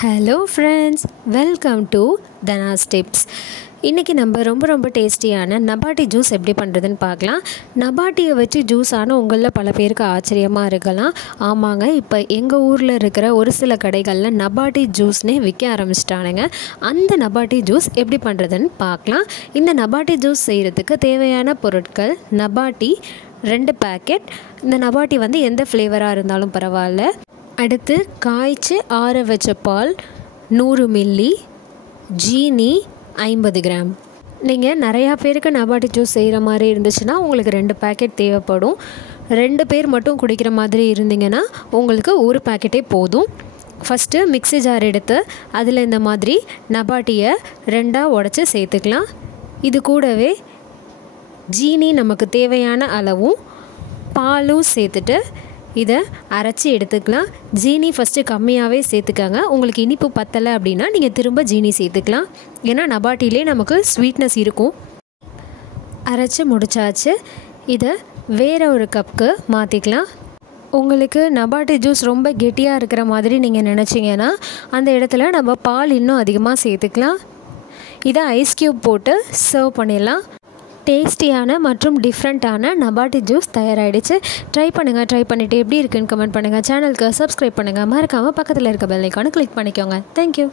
Hello friends, welcome to Dhana's tips. இன்றைக்கி நம்ம ரொம்ப டேஸ்டியான நபாட்டி ஜூஸ் எப்படி பண்ணுறதுன்னு பார்க்கலாம். நபாட்டியை வச்சு ஜூஸ் ஆனால் உங்களில் பல பேருக்கு ஆச்சரியமாக இருக்கலாம். ஆமாங்க, இப்போ எங்கள் ஊரில் இருக்கிற ஒரு சில கடைகளில் நபாட்டி ஜூஸ்னே விற்க ஆரம்பிச்சிட்டானுங்க. அந்த நபாட்டி ஜூஸ் எப்படி பண்ணுறதுன்னு பார்க்கலாம். இந்த நபாட்டி ஜூஸ் செய்கிறதுக்கு தேவையான பொருட்கள்: நபாட்டி 2 பேக்கெட். இந்த நபாட்டி எந்த ஃப்ளேவராக இருந்தாலும் பரவாயில்ல. அடுத்து காய்ச்சி ஆற வச்ச பால் 100 மில்லி, ஜீனி 50 கிராம். நீங்கள் நிறையா பேருக்கு நபாட்டி ஜூஸ் செய்கிற மாதிரி இருந்துச்சுன்னா உங்களுக்கு 2 பேக்கெட் தேவைப்படும். 2 பேர் மட்டும் குடிக்கிற மாதிரி இருந்தீங்கன்னா உங்களுக்கு 1 பேக்கெட்டே போதும். ஃபஸ்ட்டு மிக்ஸி ஜார் எடுத்து அதில் இந்த மாதிரி நபாட்டியை 2ஆக உடச்சி சேர்த்துக்கலாம். இது கூடவே ஜீனி நமக்கு தேவையான அளவும் பாலும் சேர்த்துட்டு இதை அரைச்சி எடுத்துக்கலாம். ஜீனி ஃபஸ்ட்டு கம்மியாகவே சேர்த்துக்கங்க. உங்களுக்கு இனிப்பு பத்தலை அப்படின்னா நீங்கள் திரும்ப ஜீனி சேர்த்துக்கலாம். ஏன்னா நபாட்டிலே நமக்கு ஸ்வீட்னஸ் இருக்கும். அரைச்சி முடிச்சாச்சு. இதை வேறு ஒரு கப்புக்கு மாற்றிக்கலாம். உங்களுக்கு நபாட்டி ஜூஸ் ரொம்ப கெட்டியாக இருக்கிற மாதிரி நீங்கள் நினச்சிங்கன்னா அந்த இடத்துல நம்ம பால் இன்னும் அதிகமாக சேர்த்துக்கலாம். இதை ஐஸ் க்யூப் போட்டு சர்வ் பண்ணிடலாம். டேஸ்டியான மற்றும் டிஃப்ரெண்ட்டான நபாட்டி ஜூஸ் தயாராகிடுச்சு. ட்ரை பண்ணிவிட்டு எப்படி இருக்குன்னு கமெண்ட் பண்ணுங்கள். சேனலுக்கு சப்ஸ்கிரைப் பண்ணுங்கள். மறக்காமல் பக்கத்தில் இருக்க பெல் ஐக்கானை கிளிக் பண்ணிக்கோங்க. தேங்க்யூ.